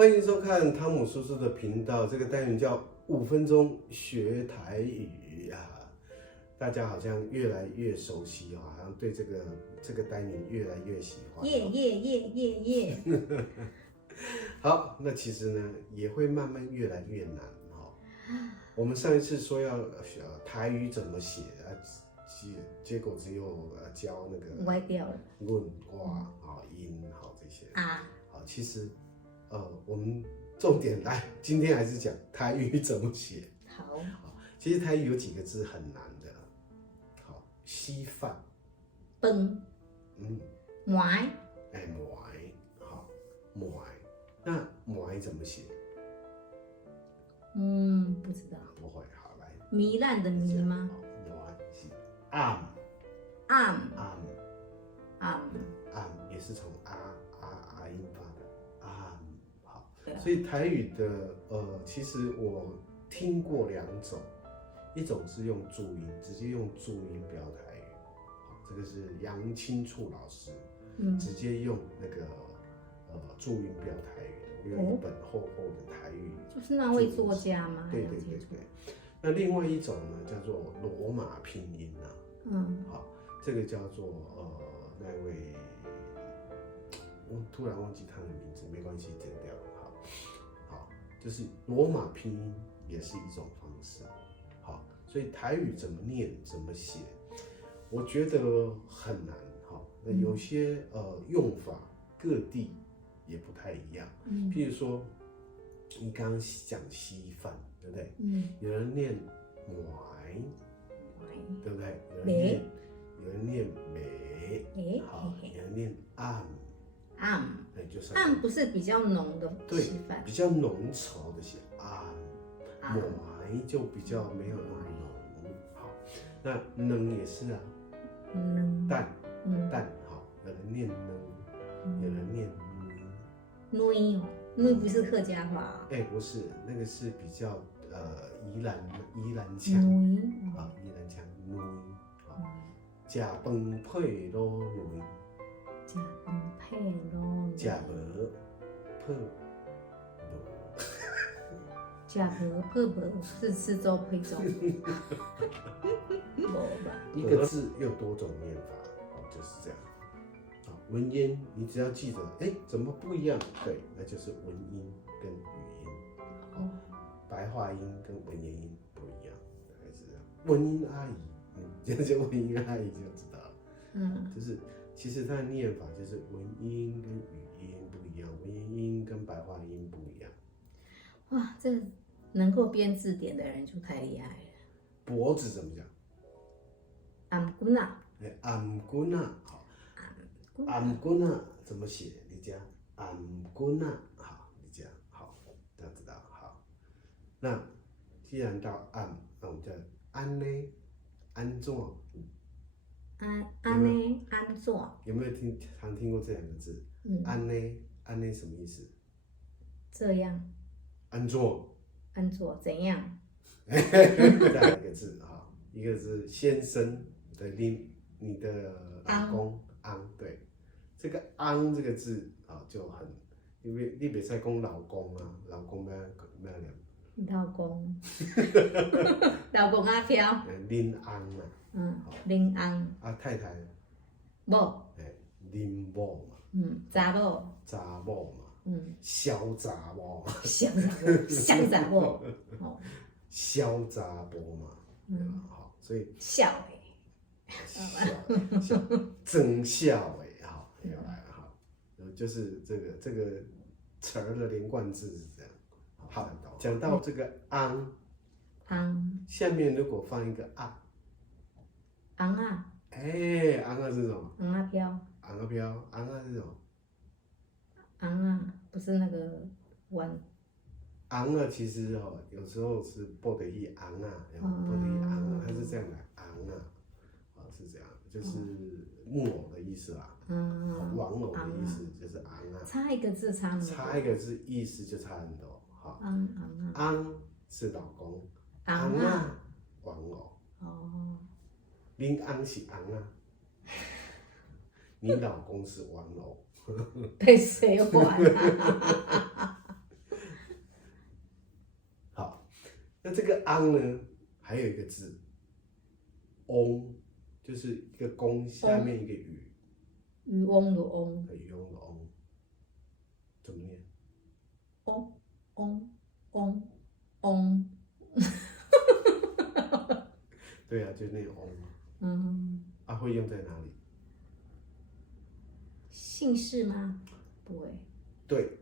欢迎收看汤姆叔叔的频道，这个单元叫5分钟学台语呀、大家好像越来越熟悉哦，好像对这个单元越来越喜欢。耶！好，那其实呢也会慢慢越来越难哈。我们上一次说要台语怎么写啊，结果只有教那个歪掉了润哇啊音好这些啊。好，其实我们重点来，今天还是讲台语怎么写。好，其实台语有几个字很难的，好，稀饭，崩，埋，哎，糜，好，糜，那糜怎么写？不知道。不会，好来，糜烂的糜吗？糜是暗也是从啊音发的暗，好，所以台语的其实我听过2种，一种是用注音，直接用注音标台语，好，这个是杨清处老师，直接用那个注音标台语的，我有一本厚厚的台语，就是那位作家吗？对。那另外一种呢，叫做罗马拼音啊，好，这个叫做那位，我突然忘记他的名字，没关系，剪掉，好，就是罗马拼音也是一种方式，好，所以台语怎么念怎么写，我觉得很难，好，那有些用法各地也不太一样，譬如说你刚刚讲稀饭，对不对？有人念糜，对不对？有人念美，好，有人念暗，对，就是暗不是比较浓的稀饭，比较浓稠的写暗，糜就比较没有那么浓，好，那能也是啊，蛋，好，有人念能，有人念nuy nuy不是客家话，哎，不是，那个是比较宜兰腔，啊，宜兰腔女，好，食饭配卤女，食饭配卤，食无配卤，食无配无是吃粥配粥，无吧？一个字又多种念法，哦，就是这样。好，文言你只要记得，哎，怎么不一样？对，那就是文音跟语音，白话音跟文言音不一样，大概是这样。文音阿姨，就是文音阿姨就知道了，就是其实它的念法就是文音跟语音不一样，文言音跟白话音不一样。哇，这能够编字典的人就太厉害了。脖子怎么讲？暗棍啊，暗棍啊，好，暗棍啊怎么写？你讲暗棍啊，好，你讲好，这样知道好。那既然到暗，那我们叫安呢？安怎？安呢？安怎？有没有常听过这2个字？安呢？安呢什么意思？这样。安怎？安怎？怎样？再来一个字哈，一个是先生的你的老公安，对，这个安这个字啊就很，因为你别再讲老公啊，老公要念。老公，老公阿飘，恁安啊，恁安啊太太，某，恁某嘛，查某，查某嘛，小查某，小查某，小查某嘛，好，所以小真孝好，又来了哈，就是这个词儿的连贯字是这样。好，讲到这个安，下面如果放一个啊，昂啊，昂啊是什么？昂啊飘，昂啊飘，昂啊是什么？昂啊不是那个弯，昂啊其实有时候是不得一昂啊，不得一昂啊，它是这样的昂啊，是这样，就是木偶的意思啦，玩偶的意思就是昂啊，差一个字差很多，差一个字意思就差很多。昂是老公，昂啊，玩偶。恁昂是昂啊，你老公是玩偶。被谁玩啊？那这个昂呢，还有一个字，翁，就是一个弓下面一个雨，渔翁的翁，渔翁的翁，怎么念？翁翁翁翁。对啊，就那个翁嘛。嗯，啊，会用在哪里？姓氏吗？不会。对，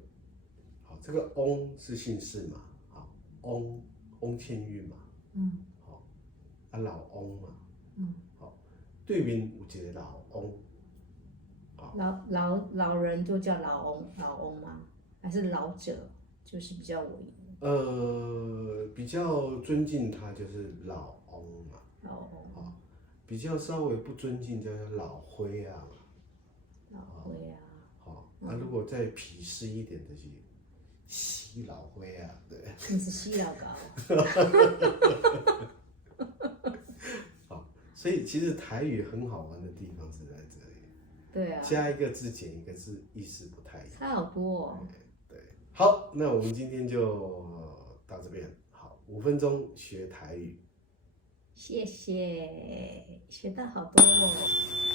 好，这个翁是姓氏嘛，好，翁倩玉嘛，好，啊老翁嘛，好，对面有一个老翁，好，老人就叫老翁吗？还是老者？就是比较比较尊敬他就是老翁嘛，老翁，好，比较稍微不尊敬叫做老灰啊，老灰啊，好，那如果再鄙视一点的是死老灰啊，对，你是死老高。好，所以其实台语很好玩的地方是在这里，对啊，加一个字减一个字，意思不太一样，差好多哦。对，好，那我们今天就到这边，好，5分钟学台语，谢谢，学到好多哦。